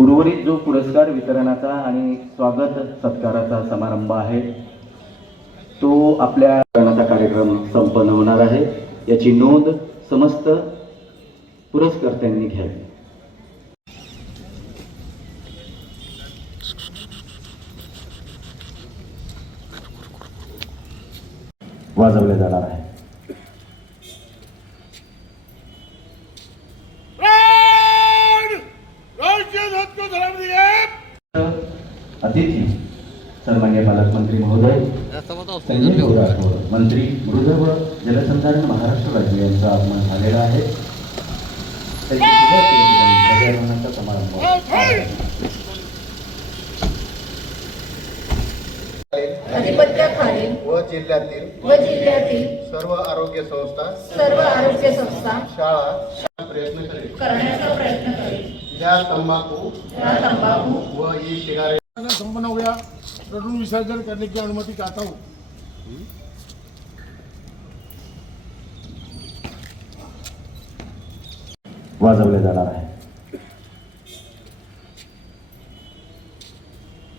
उर्वरित जो पुरस्कार वितरणाचा आणि स्वागत सत्काराचा समारंभ आहे तो आपल्या वितरणाचा कार्यक्रम संपन्न होणार आहे. याची नोंद समस्त पुरस्कर्त्यांनी घ्यावी. वाजवले जाणार आहे. अतिथी सन्मान्य पालकमंत्री महोदय संजय राठोड मंत्री मृद व जलसंधारण महाराष्ट्र राज्य यांचं आगमन झालेलं आहे. ध्वजारोहणाचा समारंभ व जिल्ह्यातील व जिल्ह्यातील सर्व आरोग्य संस्था सर्व आरोग्य संस्था शाळा प्रयत्न करेल. करण्याचा प्रयत्न करेल. या तंबाखू या तंबाखू व ई सिगारेट संपन्न हो गया पेट्रोल विसर्जन करने की अनुमति चाहता हूँ. वाजवले जाणार आहे.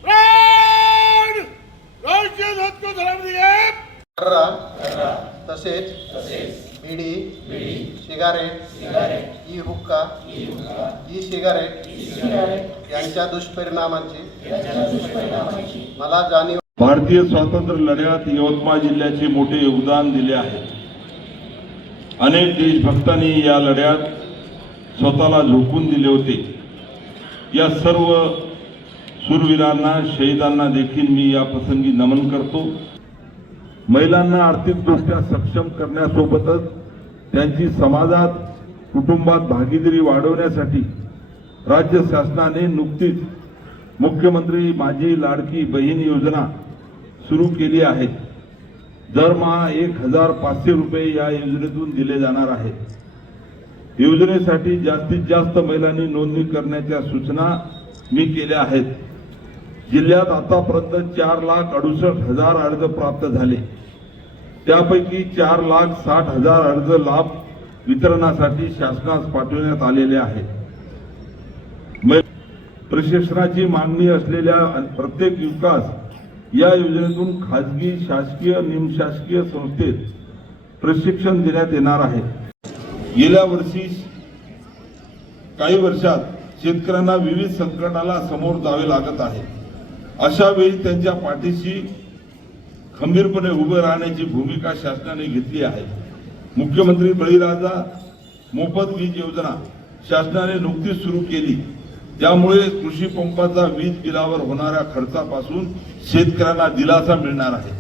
प्राण! राष्ट्रीय ध्वज को सलाम दिए। कर्रा तसेच बिडी सिगारेट ई हुक्का ई सिगारेट यांच्या दुष्परिणामांची. मला जाणीव भारतीय स्वातंत्र्य लढ्यात यवतमाळ जिल्ह्याचे मोठे योगदान दिले आहे. अनेक देशभक्तांनी या लढ्यात स्वतःला झोकून दिले होते. या सर्व शूरवीरांना शहीदांना देखील मी या प्रसंगी नमन करतो. महिलांना आर्थिकदृष्ट्या सक्षम करण्यासोबतच त्यांची समाजात कुटुंबात भागीदारी वाढवण्यासाठी राज्य शासनाने नुकतीच मुख्यमंत्री माझी लाडकी बहीण योजना सुरू केली आहे. दरमहा एक हजार पाचशे रुपये या योजनेतून दिले जाणार आहेत. योजनेसाठी जास्तीत जास्त महिलांनी नोंदणी करण्याच्या सूचना मी केल्या आहेत. जिल्ह्यात आतापर्यंत चार लाख अडुसष्ट हजार अर्ज प्राप्त झाले. त्यापैकी चार लाख साठ हजार अर्ज लाभ वितरणासाठी शासनास पाठवण्यात आलेले आहेत. प्रशिक्षणाची मागणी असलेल्या प्रत्येक युवकास या योजनेतून खाजगी शासकीय निमशासकीय संस्थेत प्रशिक्षण देण्यात येणार आहे. गेल्या वर्षी काही वर्षात शेतकऱ्यांना विविध संकटाला समोर जावे लागत आहे. अशा वेळी त्यांच्या पाठीशी खंबीरपणे उभे राहण्याची भूमिका शासनाने घेतली आहे. मुख्यमंत्री बळीराजा मोफत वीज योजना शासनाने नुकतीच सुरू केली. त्यामुळे कृषी पंपाचा वीज बिलावर होणाऱ्या खर्चापासून शेतकऱ्यांना दिलासा मिळणार आहे.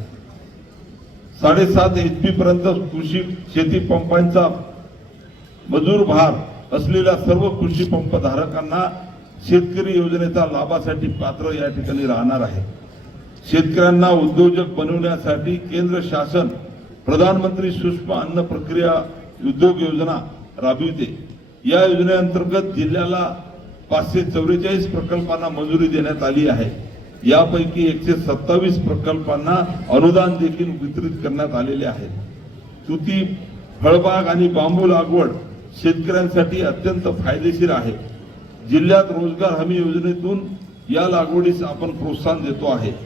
साडेसात एच पी पर्यंत कृषी शेती पंपांचा मजूर भार असलेल्या सर्व कृषी पंप धारकांना शेतकरी योजनेचा लाभासाठी पात्र या ठिकाणी राहणार आहे. शेतकऱ्यांना उद्योजक बनवण्यासाठी केंद्र शासन प्रधानमंत्री सूक्ष्म अन्न प्रक्रिया उद्योग योजना राबविते. या योजनेअंतर्गत जिल्ह्याला पाचशे चौवेचाळीस प्रकल्पांना मंजुरी देण्यात आली आहे. यापैकी एकशे सत्तावीस प्रकल्पांना अनुदान देखील वितरित करण्यात आलेले आहे. तुती फळबाग आणि बांबू लागवड शेतकऱ्यांसाठी अत्यंत फायदेशीर आहे. जिल्ह्यात रोजगार हमी योजनेतून या लागवडीस आपण प्रोत्साहन देतो आहे.